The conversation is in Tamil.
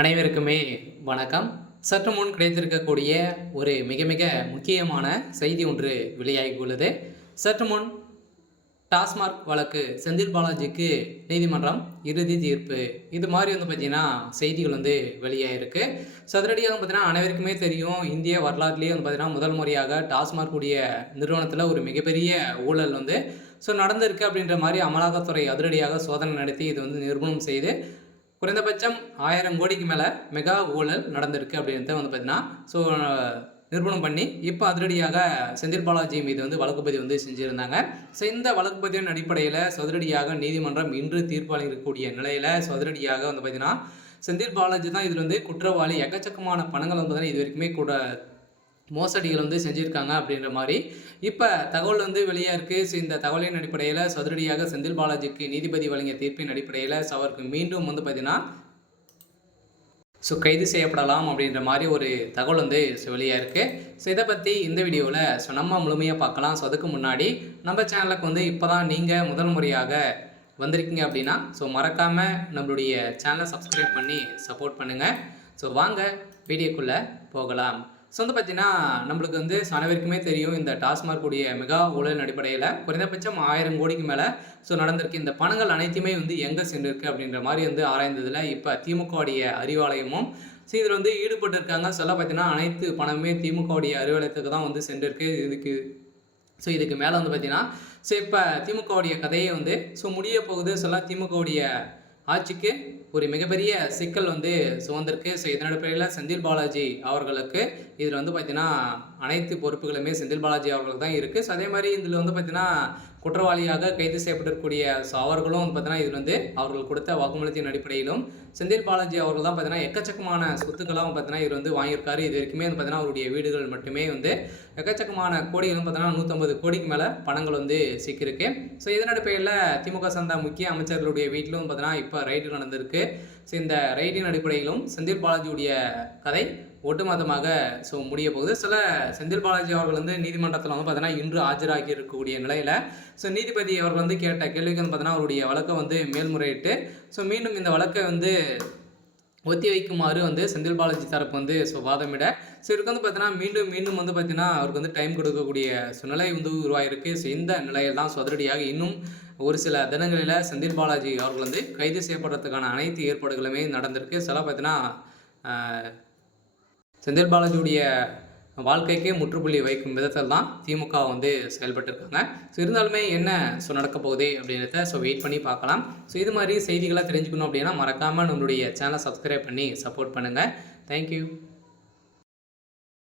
அனைவருக்குமே வணக்கம். சற்று முன் கிடைத்திருக்கக்கூடிய ஒரு மிக மிக முக்கியமான செய்தி ஒன்று வெளியாகியுள்ளது. சற்று முன் டாஸ்மாக் வழக்கு செந்தில் பாலாஜிக்கு நீதிமன்றம் இறுதி தீர்ப்பு, இது மாதிரி பார்த்தீங்கன்னா செய்திகள் வெளியாகிருக்கு. ஸோ அதிரடியாக பார்த்தீங்கன்னா அனைவருக்குமே தெரியும், இந்திய வரலாற்றிலேயே பார்த்தீங்கன்னா முதல் முறையாக டாஸ்மாக் கூடிய நிறுவனத்தில் ஒரு மிகப்பெரிய ஊழல் நடந்திருக்கு அப்படின்ற மாதிரி அமலாக்கத்துறை அதிரடியாக சோதனை நடத்தி இது நிரூபணம் செய்து குறைந்தபட்சம் 1000 கோடிக்கு மேலே மெகா ஊழல் நடந்திருக்கு அப்படின்றத பார்த்தீங்கன்னா நிரூபணம் பண்ணி இப்போ அதிரடியாக செந்தில் பாலாஜி மீது வழக்கு பதிவு செஞ்சுருந்தாங்க. ஸோ இந்த வழக்கு பதிவின் அடிப்படையில் அதிரடியாக நீதிமன்றம் இன்று தீர்ப்பு அளிக்கக்கூடிய நிலையில் அதிரடியாக பார்த்தீங்கன்னா செந்தில் பாலாஜி தான் இதில் குற்றவாளி. எக்கச்சக்கமான பணங்கள் பார்த்தீங்கன்னா இது வரைக்குமே கூட மோசடிகள் செஞ்சுருக்காங்க அப்படின்ற மாதிரி இப்போ தகவல் வெளியாக இருக்குது. ஸோ இந்த தகவலின் அடிப்படையில் அதிரடியாக செந்தில் பாலாஜிக்கு நீதிபதி வழங்கிய தீர்ப்பின் அடிப்படையில் அவருக்கு மீண்டும் பார்த்தீங்கன்னா கைது செய்யப்படலாம் அப்படின்ற மாதிரி ஒரு தகவல் வெளியாக இருக்குது. ஸோ இதை பற்றி இந்த வீடியோவில் நம்ம முழுமையாக பார்க்கலாம். ஸோ அதுக்கு முன்னாடி நம்ம சேனலுக்கு இப்போ தான் நீங்கள் முதல் முறையாக வந்திருக்கீங்க அப்படின்னா மறக்காமல் நம்மளுடைய சேனலை சப்ஸ்கிரைப் பண்ணி சப்போர்ட் பண்ணுங்கள். ஸோ வாங்க வீடியோக்குள்ளே போகலாம். பார்த்தீங்கன்னா நம்மளுக்கு அனைவருக்குமே தெரியும், இந்த டாஸ்மாக் கூடிய மெகா ஊழல் அடிப்படையில் குறைந்தபட்சம் 1000 கோடிக்கு மேலே நடந்திருக்கு. இந்த பணங்கள் அனைத்துமே எங்கே சென்றிருக்கு அப்படின்ற மாதிரி ஆராய்ந்ததில் இப்போ திமுகவுடைய அறிவாலயமும் இதில் ஈடுபட்டு இருக்காங்க. பார்த்தீங்கன்னா அனைத்து பணமே திமுகவுடைய அறிவாலயத்துக்கு தான் சென்றிருக்கு. இதுக்கு மேலே பார்த்தீங்கன்னா இப்போ திமுகவுடைய கதையை முடிய போகுது. திமுகவுடைய ஆட்சிக்கு ஒரு மிகப்பெரிய சிக்கல் சுமந்திருக்கு. இதன் அடிப்படையில் செந்தில் பாலாஜி அவர்களுக்கு இதில் பார்த்தீங்கன்னா அனைத்து பொறுப்புகளுமே செந்தில் பாலாஜி அவர்களுக்கு தான் இருக்குது. அதே மாதிரி இதில் பார்த்தீங்கன்னா குற்றவாளியாக கைது செய்யப்பட்டிருக்கக்கூடிய அவர்களும் பார்த்தீங்கன்னா இதில் அவர்கள் கொடுத்த வாக்குமூலத்தின் அடிப்படையிலும் செந்தில் பாலாஜி அவர்கள் தான் பார்த்தீங்கன்னா எக்கச்சக்கமான சொத்துக்களாக பார்த்தீங்கன்னா இவர் வாங்கியிருக்காரு. இது வரைக்குமே பார்த்தீங்கன்னா அவருடைய வீடுகள் மட்டுமே எக்கச்சக்கமான கோடிகளும் பார்த்தீங்கன்னா 150 கோடிக்கு மேலே பணங்கள் சிக்கியிருக்கு. இதன் அடிப்படையில் திமுக சார்ந்த முக்கிய அமைச்சர்களுடைய வீட்டிலும் பார்த்தீங்கன்னா இப்போ ரைடு நடந்திருக்கு. இந்த ரைடின் அடிப்படையிலும் செந்தில் பாலாஜியுடைய கதை ஒட்டுமொத்தமாக முடிய போகுது. செந்தில் பாலாஜி அவர்கள் நீதிமன்றத்தில் பார்த்தீங்கன்னா இன்று ஆஜராகி இருக்கக்கூடிய நிலையில் நீதிபதி அவர்கள் கேட்ட கேள்விக்கு பார்த்தீங்கன்னா அவருடைய வழக்கை மேல்முறையிட்டு மீண்டும் இந்த வழக்கை ஒத்தி வைக்குமாறு செந்தில் பாலாஜி தரப்பு வாதமிட இவருக்கு பார்த்தீங்கன்னா மீண்டும் பார்த்தீங்கன்னா அவருக்கு டைம் கொடுக்கக்கூடிய நிலை உருவாயிருக்கு. இந்த நிலையில் தான் அதிரடியாக இன்னும் ஒரு சில தினங்களில் செந்தில் பாலாஜி அவர்கள் கைது செய்யப்படுறதுக்கான அனைத்து ஏற்பாடுகளுமே நடந்திருக்கு. பார்த்தீங்கன்னா செந்தில் பாலாஜியுடைய வாழ்க்கைக்கே முற்றுப்புள்ளி வைக்கும் விதத்தில் தான் திமுக செயல்பட்டுருக்காங்க. இருந்தாலுமே என்ன நடக்க போகுது அப்படின்றத வெயிட் பண்ணி பார்க்கலாம். இது மாதிரி செய்திகளாக தெரிஞ்சுக்கணும் அப்படின்னா மறக்காமல் நம்மளுடைய சேனலை சப்ஸ்கிரைப் பண்ணி சப்போர்ட் பண்ணுங்கள். தேங்க்யூ.